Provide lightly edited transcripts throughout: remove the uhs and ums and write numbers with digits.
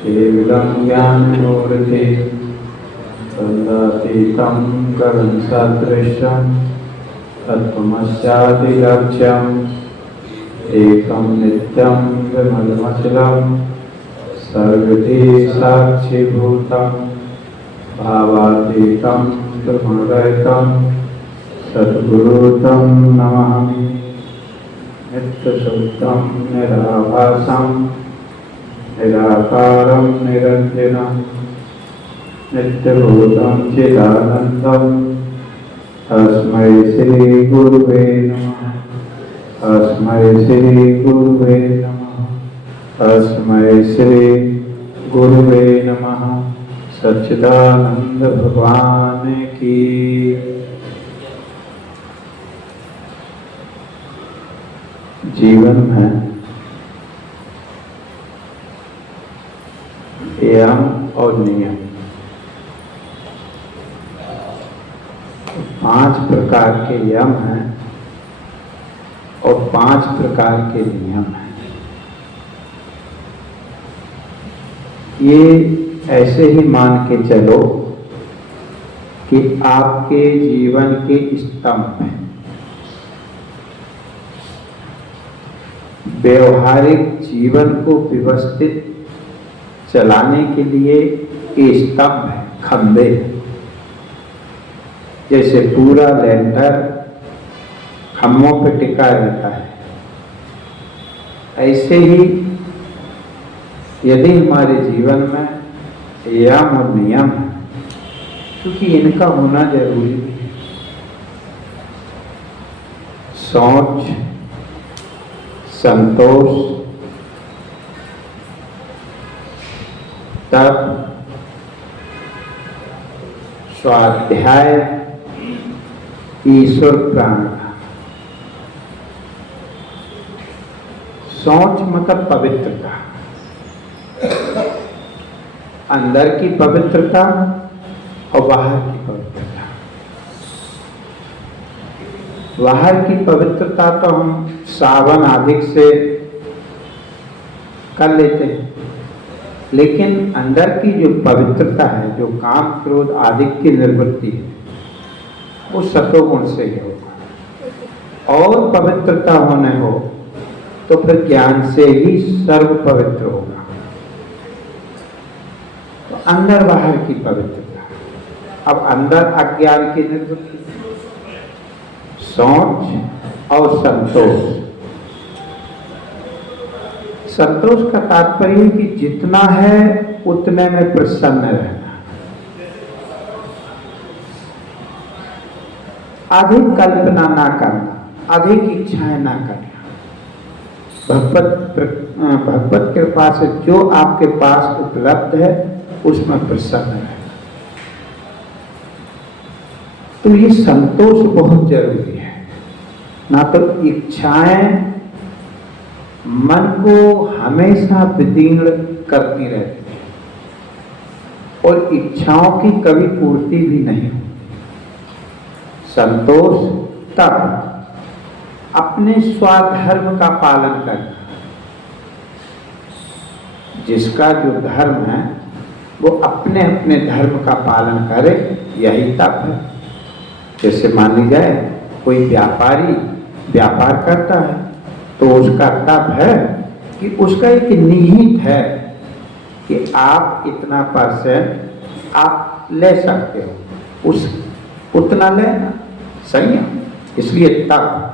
केवलं ज्ञानमूर्ति तदातीतं गगन सदृशं तत्त्वमस्यादिलक्ष्यम् एकं नित्यं विमलमचलं सर्वधी साक्षीभूतं भावातीतं त्रिगुणरहितं सद्गुरुतं नमामि। नित्यशुद्धं निराभासं निराकारं निरञ्जनं नित्यभूतं चिदानन्दं तस्मै श्री गुरुवे नमः। तस्मै श्री गुरुवे नमः। तस्मै श्री गुरुवे नमः। सच्चिदानंद भगवान की। जीवन में यम और नियम 5 प्रकार के यम हैं और 5 प्रकार के नियम हैं। ये ऐसे ही मान के चलो कि आपके जीवन के स्तंभ हैं। व्यवहारिक जीवन को व्यवस्थित चलाने के लिए ये स्तंभ है, खंभे। जैसे पूरा लैंडर खम्भों पे टिका रहता है, ऐसे ही यदि हमारे जीवन में यम और नियम है, क्योंकि इनका होना जरूरी है। सोच, संतोष, तप, स्वाध्याय, ईश्वर प्रार्थना। सोच मतलब पवित्रता, अंदर की पवित्रता और बाहर की पवित्रता। बाहर की पवित्रता तो हम सावन आदि से कर लेते हैं, लेकिन अंदर की जो पवित्रता है, जो काम क्रोध आदि की निवृत्ति है, वो सतोगुण से ही होगा। और पवित्रता होने हो तो फिर ज्ञान से ही सर्व पवित्र होगा। तो अंदर बाहर की पवित्रता। अब अंदर अज्ञान की निवृत्ति, सोच और संतोष। संतोष का तात्पर्य है कि जितना है उतने में प्रसन्न रहना, अधिक कल्पना ना करना, अधिक इच्छाएं ना करना। भगवत कृपा से जो आपके पास उपलब्ध है उसमें प्रसन्न रहना। तो ये संतोष बहुत जरूरी है। ना तो इच्छाएं मन को हमेशा विदीर्ण करती रहती है और इच्छाओं की कभी पूर्ति भी नहीं। संतोष तब अपने स्वधर्म का पालन करना। जिसका जो धर्म है वो अपने अपने धर्म का पालन करे, यही तप है। जैसे मान ली जाए कोई व्यापारी व्यापार करता है तो उसका तप है कि उसका एक निहित है कि आप इतना % आप ले सकते हो, उस उतना लेना सही है। इसलिए तप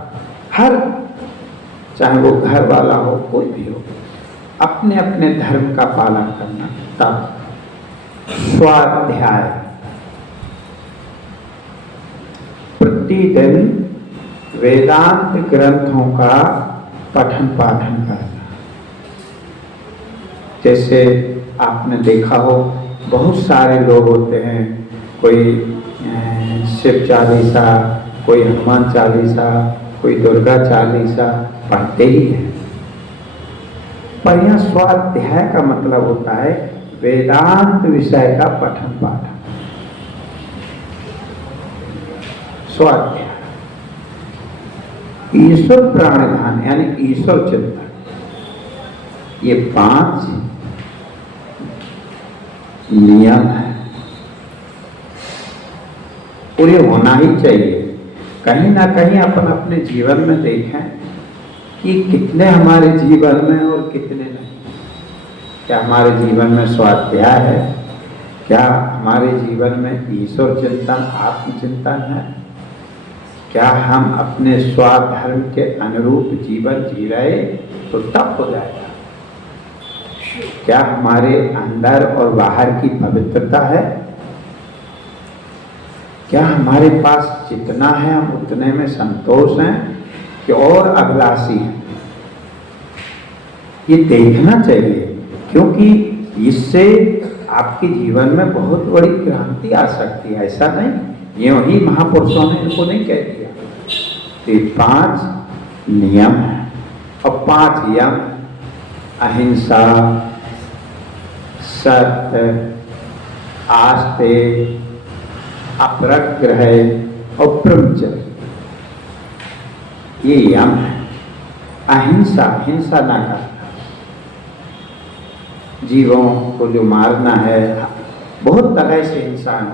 हर, चाहे वो घर वाला हो कोई भी हो, अपने अपने धर्म का पालन करना तप। स्वाध्याय, प्रतिदिन वेदांत ग्रंथों का पठन पाठन करना। जैसे आपने देखा हो बहुत सारे लोग होते हैं, कोई शिव चालीसा, कोई हनुमान चालीसा, कोई दुर्गा चालीसा पढ़ते ही है। पर यह स्वाध्याय का मतलब होता है वेदांत विषय का पठन पाठन। स्वाध्याय, ईश्वर प्राणिधान यानी ईश्वर चिंतन, ये 5 नियम है और ये होना ही चाहिए। कहीं ना कहीं अपन अपने जीवन में देखें कि कितने हमारे जीवन में और कितने नहीं। क्या हमारे जीवन में स्वाध्याय है? क्या हमारे जीवन में ईश्वर चिंतन, आत्मचिंतन है? क्या हम अपने स्वाधर्म के अनुरूप जीवन जी रहे? तो तब हो जाएगा। क्या हमारे अंदर और बाहर की पवित्रता है? क्या हमारे पास जितना है हम उतने में संतोष हैं कि और अभिलाषी हैं? ये देखना चाहिए, क्योंकि इससे आपके जीवन में बहुत बड़ी क्रांति आ सकती है। ऐसा नहीं, यूं ही महापुरुषों ने इनको नहीं कह दिया। ये 5 नियम है और 5 यम: अहिंसा, सत्य, आस्ते, अपरग्रह और ब्रह्मचर्य। ये यम है। अहिंसा, हिंसा ना करना, जीवों को जो मारना है। बहुत तरह से हिंसा है,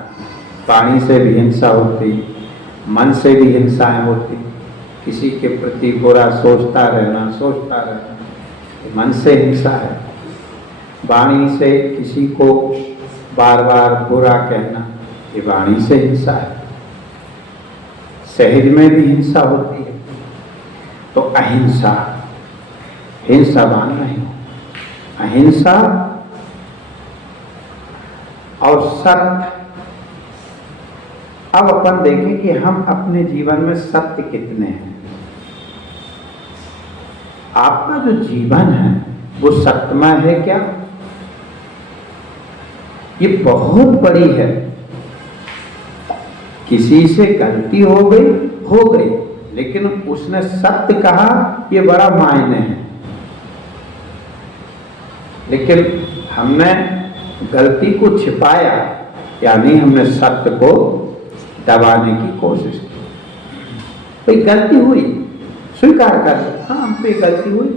वाणी से भी हिंसा होती, मन से भी हिंसाएं होती। किसी के प्रति बुरा सोचता रहना, मन से हिंसा है। वाणी से किसी को बार बार बुरा कहना, ये वाणी से हिंसा है। सहज में भी हिंसा होती है। तो अहिंसा, हिंसावान नहीं हो। अहिंसा और सत्य। अब अपन देखें कि हम अपने जीवन में सत्य कितने हैं। आपका जो जीवन है वो सत्यमय है क्या? ये बहुत बड़ी है। किसी से गलती हो गई, लेकिन उसने सत्य कहा, ये बड़ा मायने है। लेकिन हमने गलती को छिपाया, यानी हमने सत्य को दबाने की कोशिश की। कोई गलती हुई, स्वीकार कर, हाँ हम पे गलती हुई।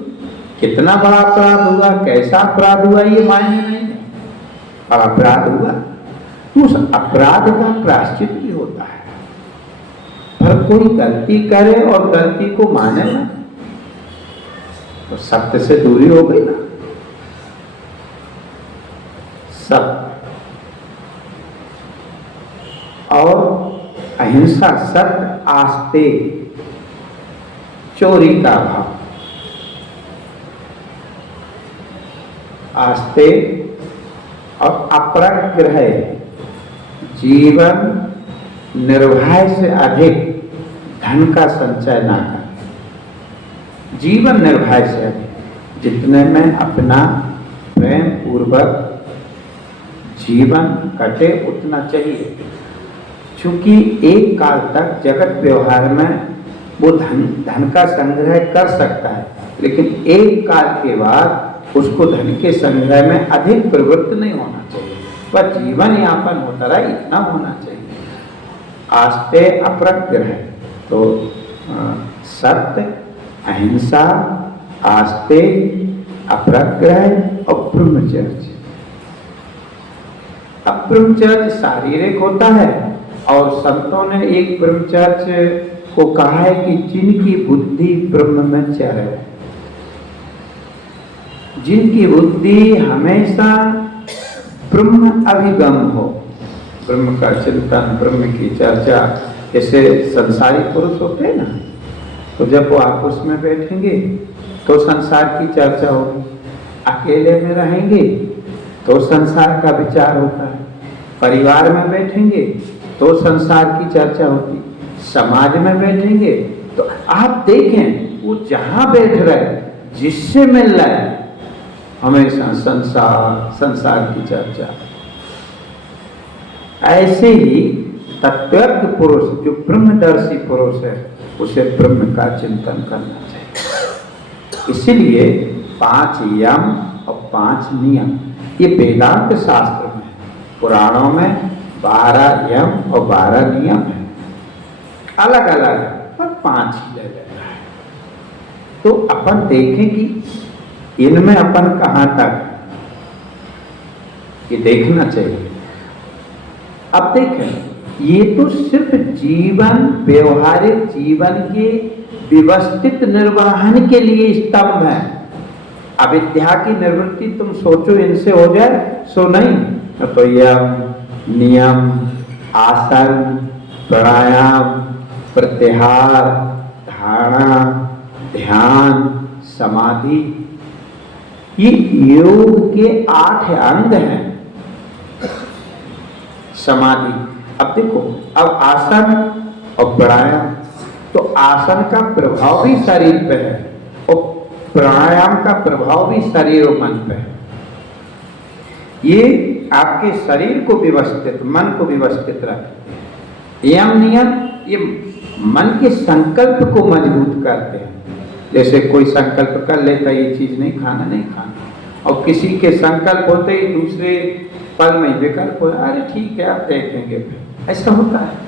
कितना बड़ा अपराध हुआ, कैसा अपराध हुआ, ये मायने नहीं है, पर अपराध हुआ। उस अपराध का प्रायश्चित भी होता है। पर कोई गलती करे और गलती को माने ना, तो सत्य से दूरी हो गई ना। सत्य और अहिंसा, सत्य, आस्ते, चोरी का भाव, आस्ते और अपरग्रह, जीवन निर्वाह से अधिक धन का संचय ना कर। जीवन निर्वाह से अधिक, जितने में अपना प्रेम पूर्वक जीवन कटे उतना चाहिए। क्योंकि एक काल तक जगत व्यवहार में वो धन का संग्रह कर सकता है, लेकिन एक काल के बाद उसको धन के संग्रह में अधिक प्रवृत्त नहीं होना चाहिए। वह जीवन यापन होता रहा, इतना होना चाहिए। आस्ते अपरग्रह, तो सत्य, अहिंसा, आस्ते, अपरग्रह और ब्रह्मचर्य। अब ब्रह्मचर्य शारीरिक होता है, और संतों ने एक ब्रह्मचर्य को कहा है कि जिनकी बुद्धि ब्रह्म में चरे, जिनकी बुद्धि हमेशा ब्रह्म अभिगम हो, ब्रह्म का चिंतन, ब्रह्म की चर्चा। जैसे संसारी पुरुष होते हैं ना, तो जब वो आपस में बैठेंगे तो संसार की चर्चा होगी, अकेले में रहेंगे तो संसार का विचार होता है, परिवार में बैठेंगे तो संसार की चर्चा होती, समाज में बैठेंगे तो आप देखें वो जहां बैठ रहे, जिससे मिल रहा है, हमेशा संसार की चर्चा। ऐसे ही तत्वज्ञ पुरुष, जो ब्रह्मदर्शी पुरुष है, उसे ब्रह्म का चिंतन करना चाहिए। इसीलिए 5 यम और 5 नियम, ये वेदांत शास्त्र में, पुराणों में 12 यम और 12 नियम है। अलग अलग है, पर 5 ही ले लेना है। तो अपन देखें कि इनमें अपन कहाँ तक, ये देखना चाहिए। अब देखें, ये तो सिर्फ जीवन, व्यवहारिक जीवन के व्यवस्थित निर्वहन के लिए स्तंभ है। अविद्या की निवृत्ति तुम सोचो इनसे हो जाए, सो नहीं। तो यम, नियम, आसन, प्राणायाम, प्रत्याहार, धारणा, ध्यान, समाधि, ये योग के 8 अंग हैं। समाधि, अब देखो, अब आसन और प्राणायाम, तो आसन का प्रभाव भी शरीर पे है और प्राणायाम का प्रभाव भी शरीर और मन पे है। ये आपके शरीर को व्यवस्थित, मन को व्यवस्थित रखते हैं। यम नियम ये मन के संकल्प को मजबूत करते हैं। जैसे कोई संकल्प कर लेता है ये चीज नहीं खाना, नहीं खाना, और किसी के संकल्प होते ही दूसरे पल में विकल्प हो, अरे ठीक है आप देखेंगे फिर, ऐसा होता है।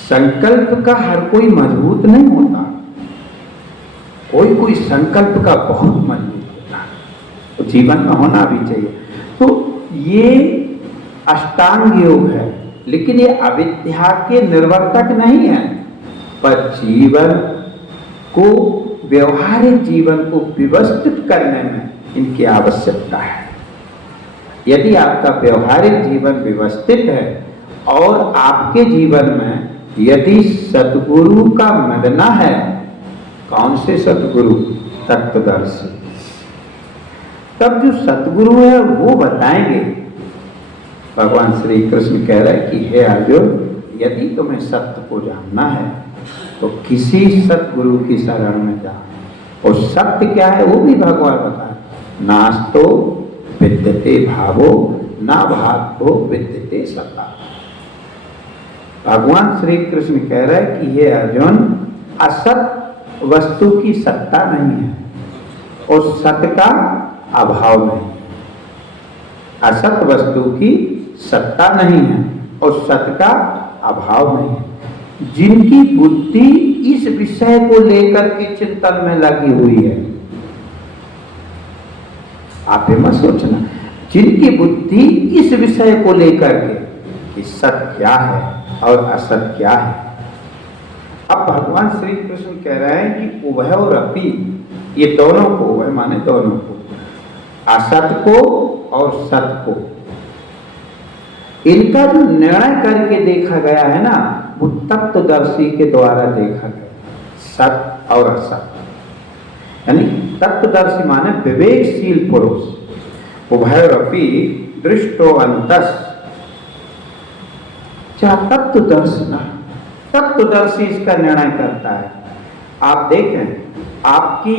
संकल्प का हर कोई मजबूत नहीं होता, कोई कोई संकल्प का बहुत मजबूत होता है, तो जीवन में होना भी चाहिए। तो ये अष्टांग योग है, लेकिन ये अविद्या के निर्वर्तक नहीं है, पर जीवन को, व्यवहारिक जीवन को व्यवस्थित करने में इनकी आवश्यकता है। यदि आपका व्यवहारिक जीवन व्यवस्थित है और आपके जीवन में यदि सद्गुरु का मिलना है, कौन से सद्गुरु? तत्वदर्शी। तब जो सद्गुरु है वो बताएंगे। भगवान श्री कृष्ण कह रहे हैं कि हे अर्जुन, यदि तुम्हें सत्य को जानना है तो किसी सद्गुरु की शरण में जाओ। और सत्य क्या है वो भी भगवान बताए। नास्तो विद्यते भावो, ना भावो विद्यते सत्ता। भगवान श्री कृष्ण कह रहे हैं कि हे अर्जुन, असत वस्तु की सत्ता नहीं है और सत्य का अभाव नहीं। असत वस्तु की सत्ता नहीं है और सत्य का अभाव नहीं है। जिनकी बुद्धि इस विषय को लेकर के चिंतन में लगी हुई है, आप ये मत सोचना, जिनकी बुद्धि इस विषय को लेकर के कि सत्य क्या है और असत क्या है। अब भगवान श्री कृष्ण कह रहे हैं कि उभय और अपि, ये दोनों को, उभय माने दोनों को, असत को और सत को, इनका जो निर्णय करके देखा गया है ना, वो तत्वदर्शी के द्वारा देखा गया। सत और असत, यानी तत्वदर्शी माने विवेकशील पुरुष। उभयरपि दृष्टो अंतस, तत्वदर्शी, तत्वदर्शी इसका निर्णय करता है। आप देखें, आपकी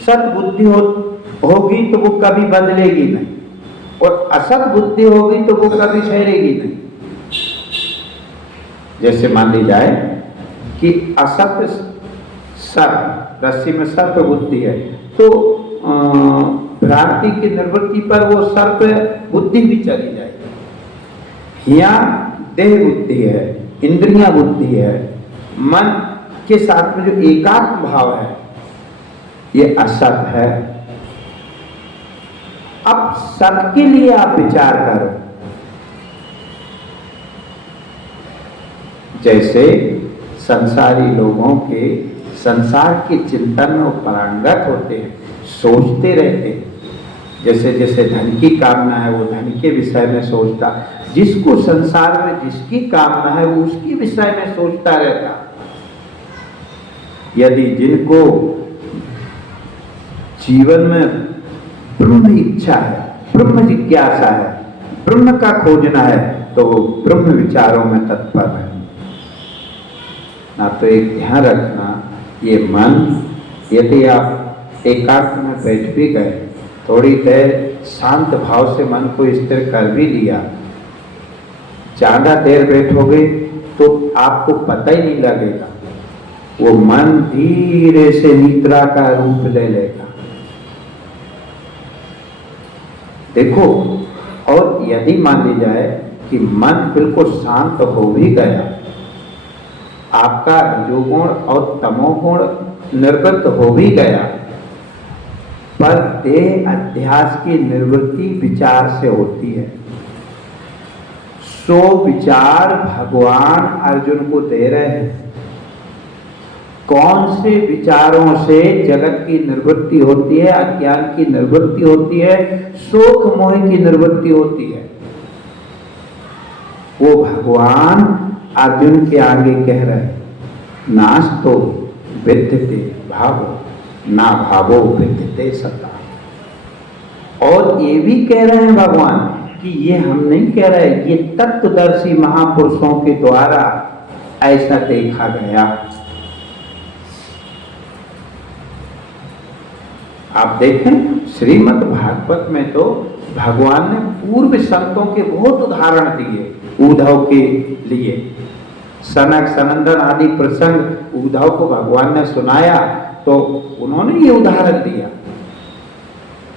सद्बुद्धि होगी तो वो कभी बदलेगी नहीं, और असत बुद्धि होगी तो वो कभी ठहरेगी नहीं। जैसे मान ली जाए कि असत सर्प, रस्सी में सर्प बुद्धि है, तो भ्रांति की निवृत्ति पर वो सर्प बुद्धि भी चली जाएगी। यहाँ देह बुद्धि है, इंद्रियां बुद्धि है, मन के साथ में जो एकात्म भाव है, ये असत है। अब सत के लिए आप विचार करो। जैसे संसारी लोगों के संसार के चिंतन में पारंगत होते हैं, सोचते रहते हैं। जैसे जैसे धन की कामना है वो धन के विषय में सोचता, जिसको संसार में जिसकी कामना है वो उसके विषय में सोचता रहता। यदि जिनको जीवन में ब्रह्म इच्छा है, ब्रह्म जिज्ञासा है, ब्रह्म का खोजना है, तो वो ब्रह्म विचारों में तत्पर है। ना तो एक ध्यान रखना, ये मन, यदि आप एकांत में बैठ भी गए, थोड़ी देर शांत भाव से मन को स्थिर कर भी लिया, ज्यादा देर बैठोगे तो आपको पता ही नहीं लगेगा, वो मन धीरे से निद्रा का रूप ले लेगा। देखो, और यदि मान ली जाए कि मन बिल्कुल शांत हो भी गया, आपका रजोगुण और तमोगुण निर्गत हो भी गया, पर देह अध्यास की निवृत्ति विचार से होती है। सो विचार भगवान अर्जुन को दे रहे हैं। कौन से विचारों से जगत की निवृत्ति होती है, अज्ञान की निवृत्ति होती है, शोक मोह की निवृत्ति होती है, वो भगवान अर्जुन के आगे कह रहे हैं। नास्तो विद्यते भावो ना भावो विद्यते सता। और ये भी कह रहे हैं भगवान कि ये हम नहीं कह रहे, ये तत्वदर्शी महापुरुषों के द्वारा ऐसा देखा गया। आप देखें श्रीमद् भागवत में तो भगवान ने पूर्व संतों के बहुत उदाहरण दिए। उद्धव के लिए सनक सनंदन आदि प्रसंग उद्धव को भगवान ने सुनाया तो उन्होंने ये उदाहरण दिया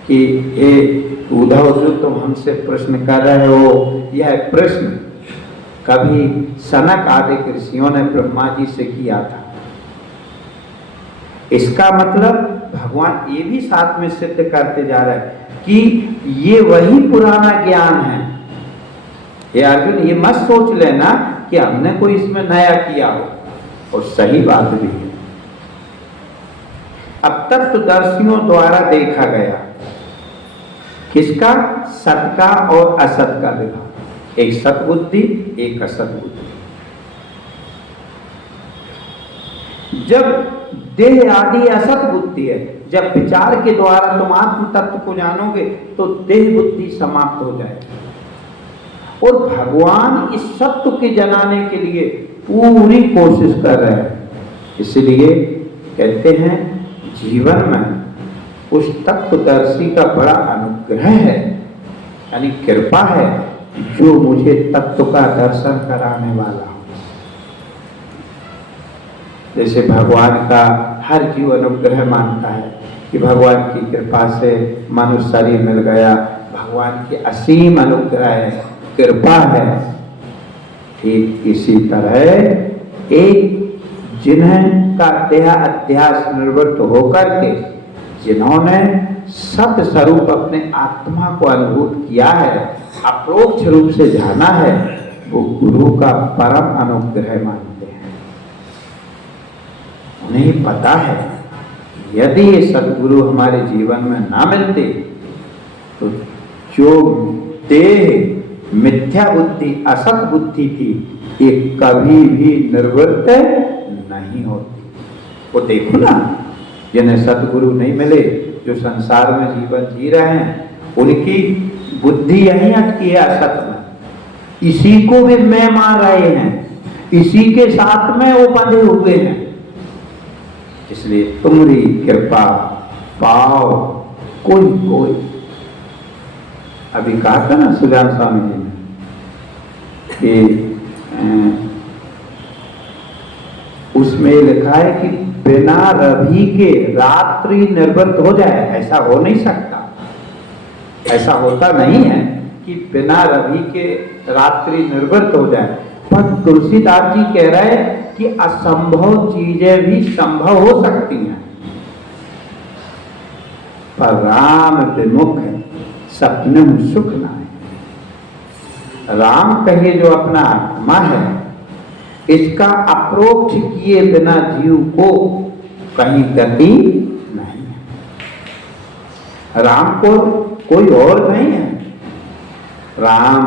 कि हे उद्धव, जो तुम हमसे प्रश्न कर रहे हो, यह प्रश्न कभी सनक आदि ऋषियों ने ब्रह्मा जी से किया था। इसका मतलब भगवान ये भी साथ में सिद्ध करते जा रहे हैं कि ये वही पुराना ज्ञान है। ये अर्जुन, ये मत सोच लेना कि हमने कोई इसमें नया किया हो, और सही बात भी है। अब तत्वदर्शियों द्वारा देखा गया किसका, सत का और असत का विभाग। एक सत बुद्धि, एक असत बुद्धि। जब देह आदि असत बुद्धि है, जब विचार के द्वारा तुम आत्म तत्व को जानोगे तो देह बुद्धि समाप्त हो जाएगी। और भगवान इस सत्य के जनाने के लिए पूरी कोशिश कर रहे हैं। इसलिए कहते हैं जीवन में उस तत्वदर्शी का बड़ा अनुग्रह है, यानी कृपा है, जो मुझे तत्व का दर्शन कराने वाला हो। जैसे भगवान का हर जीव अनुग्रह मानता है कि भगवान की कृपा से मनुष्य शरीर मिल गया, भगवान की असीम अनुग्रह है, कृपा है। ठीक इसी तरह एक जिन्हें का देह अध्यास निवृत्त होकर के जिन्होंने सत्य स्वरूप अपने आत्मा को अनुभूत किया है, अप्रोक्ष रूप से जाना है, वो गुरु का परम अनुग्रह मानते हैं। उन्हें पता है यदि ये सद्गुरु हमारे जीवन में ना मिलते तो जो देह मिथ्या बुद्धि, असत बुद्धि थी, ये कभी भी निवृत्त नहीं होती। वो देखो ना, जिन्हें सद्गुरु नहीं मिले, जो संसार में जीवन जी रहे हैं, उनकी बुद्धि यहीं अटकी है असत में। इसी को भी मैं मान रहे हैं, इसी के साथ में वो बंधे हुए हैं। इसलिए तुम्हारी कृपा पाओ कोई। अभी कहा था ना सुजान स्वामी जी ने कि उसमें लिखा है कि बिना रवि के रात्रि निवृत्त हो जाए, ऐसा हो नहीं सकता। ऐसा होता नहीं है कि बिना रवि के रात्रि निवृत्त हो जाए। पर तुलसीदास जी कह रहे हैं कि असंभव चीजें भी संभव हो सकती हैं, पर राम विमुख सपने में सुख ना है। राम कहे जो अपना आत्मा है, इसका अप्रोक्ष किए बिना जीव को कहीं गति नहीं है। राम को कोई और नहीं है। राम,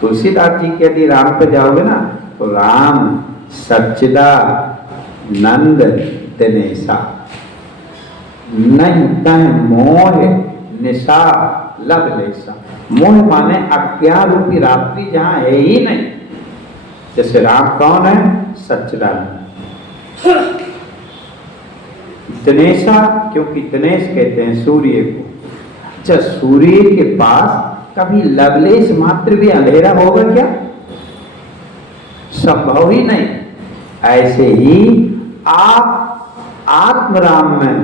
तुलसीदास जी के यदि राम पे जाओगे ना तो राम सच्चिदा नंद दिनेशा, नहीं तह मोह निशा लवलेशा। मोह माने अज्ञान रूपी रात्रि जहां है ही नहीं। जैसे राम कौन है? सच्चिदानंद। दिनेशा, क्योंकि दिनेश कहते हैं सूर्य को। अच्छा, सूर्य के पास कभी लवलेश मात्र भी अंधेरा होगा क्या? संभव ही नहीं। ऐसे ही आप आत्मराम में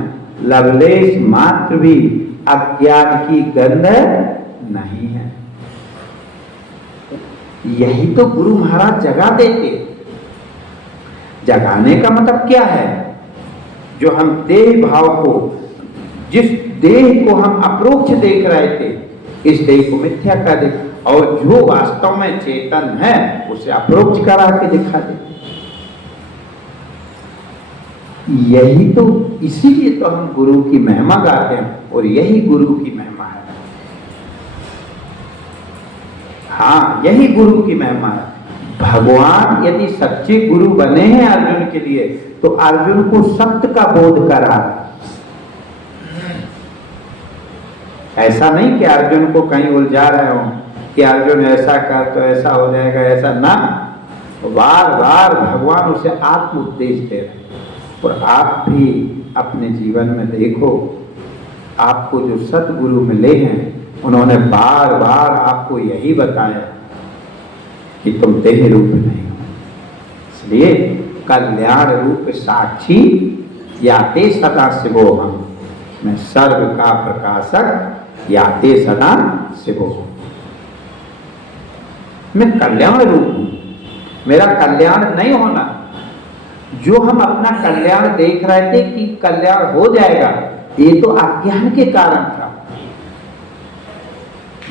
लवलेश मात्र भी अज्ञान की गंध नहीं है। यही तो गुरु महाराज जगा देते। जगाने का मतलब क्या है? जो हम देह भाव को जिस देह को हम अप्रोक्ष देख रहे थे, इस देह को मिथ्या का देख, और जो वास्तव में चेतन है उसे अप्रोक्ष करा के दिखा दे। यही तो, इसीलिए तो हम गुरु की महिमा गाते हैं, और यही गुरु की महिमा है। हाँ, यही गुरु की महिमा है। भगवान यदि सच्चे गुरु बने हैं अर्जुन के लिए, तो अर्जुन को सत्य का बोध करा। ऐसा नहीं कि अर्जुन को कहीं उलझा रहे हो कि अर्जुन ऐसा कर तो ऐसा हो जाएगा, ऐसा ना। बार बार भगवान उसे आत्म उपदेश दे रहे हैं। और आप भी अपने जीवन में देखो, आपको जो सतगुरु मिले हैं, उन्होंने बार बार आपको यही बताया कि तुम देह रूप नहीं हो, इसलिए कल्याण रूप साक्षी याते सदा शिवो हम, मैं सर्व का प्रकाशक याते सदा शिवो, मैं कल्याण रूप हूं, मेरा कल्याण नहीं होना। जो हम अपना कल्याण देख रहे थे कि कल्याण हो जाएगा, ये तो अज्ञान के कारण था।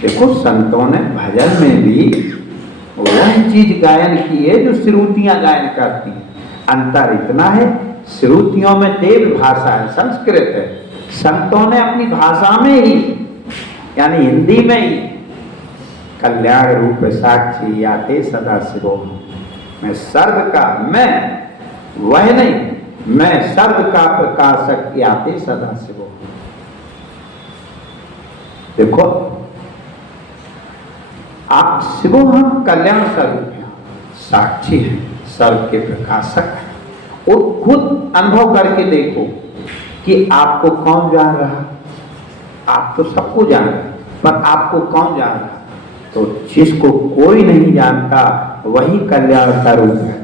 देखो, संतों ने भजन में भी वह चीज गायन की है जो श्रुतियां गायन करती हैं। अंतर इतना है, श्रुतियों में देव भाषा है, संस्कृत है। संतों ने अपनी भाषा में ही, यानी हिंदी में ही, कल्याण रूप साक्षी याते सदा शिवो, मैं सर्व का, मैं वह नहीं, मैं सर्व का प्रकाशक याते सदा शिवो। देखो, आप शिवो हम कल्याण स्वरूप हैं, साक्षी हैं, सर्व के प्रकाशक हैं। और खुद अनुभव करके देखो कि आपको कौन जान रहा। आप तो सबको जान रहे, पर आपको कौन जान रहा? तो जिसको कोई नहीं जानता वही कल्याण स्वरूप है।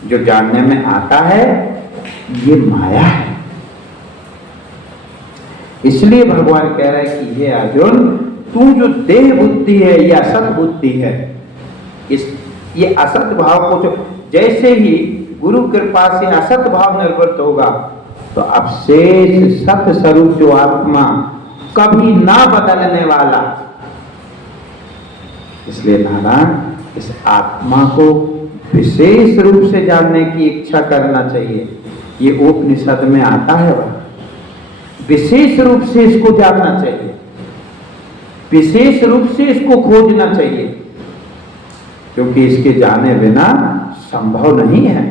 जो जानने में आता है ये माया है। इसलिए भगवान कह रहे हैं कि ये अर्जुन, तू जो देह बुद्धि है, ये असत बुद्धि है, ये असत भाव को, जैसे ही गुरु कृपा से असत भाव निर्वृत्त होगा, तो अब शेष सत स्वरूप जो आत्मा कभी ना बदलने वाला, इसलिए नारायण इस आत्मा को विशेष रूप से जानने की इच्छा करना चाहिए। ये उपनिषद में आता है, वह विशेष रूप से इसको जानना चाहिए, विशेष रूप से इसको खोजना चाहिए, क्योंकि इसके जाने बिना संभव नहीं है।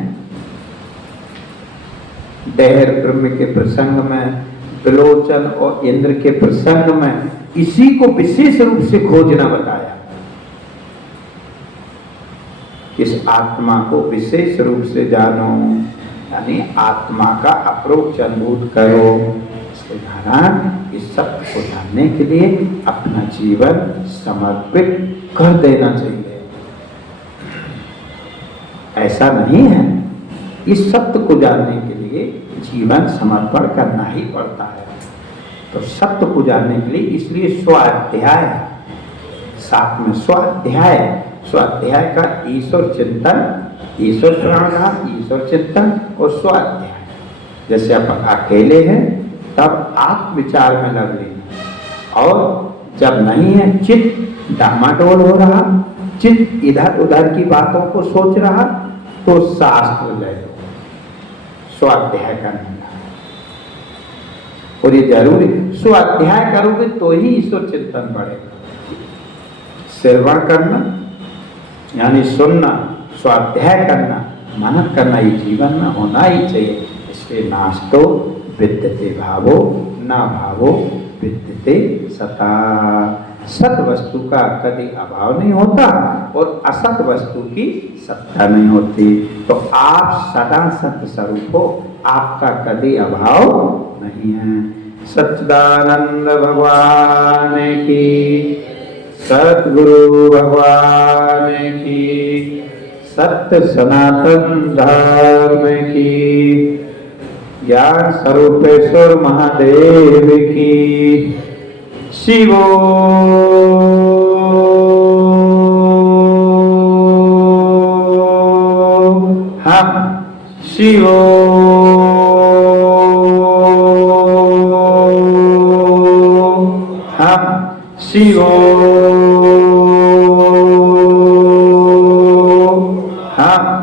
देहर ब्रह्म के प्रसंग में, त्रिलोचन और इंद्र के प्रसंग में इसी को विशेष रूप से खोजना बताया। इस आत्मा को विशेष रूप से जानो, यानी आत्मा का अप्रोक्ष अनुभूत करो। इसके कारण इस सत्य को जानने के लिए अपना जीवन समर्पित कर देना चाहिए। ऐसा नहीं है, इस सत्य को जानने के लिए जीवन समर्पण करना ही पड़ता है। तो सत्य को जानने के लिए इसलिए स्वाध्याय, साथ में स्वाध्याय, स्वाध्याय का ईश्वर चिंतन, ईश्वर प्राणायाम, ईश्वर चिंतन और स्वाध्याय। जैसे अपन अकेले हैं तब आप विचार में लग लेना, और जब नहीं है, चित्त डामाडोल हो रहा, चित्त इधर उधर की बातों को सोच रहा, तो शास्त्र ले लो, स्वाध्याय करना। और ये जरूरी, स्वाध्याय करोगे तो ही ईश्वर चिंतन बढ़ेगा। श्रवण करना यानी सुनना, स्वाध्याय करना, मनन करना, ये जीवन में होना ही चाहिए। इसलिए नास्तो विद्यते भावो, ना भावो विद्यते सता। सत वस्तु का कभी अभाव नहीं होता और असत वस्तु की सत्ता नहीं होती। तो आप सदा सत्य स्वरूप हो, आपका कभी अभाव नहीं है। सच्चिदानंद भगवान की, सतगुरु भगवान की, सत्य सनातन धर्म की, ज्ञान स्वरूपेश्वर महादेव की। शिवो हम, शिवो हाँ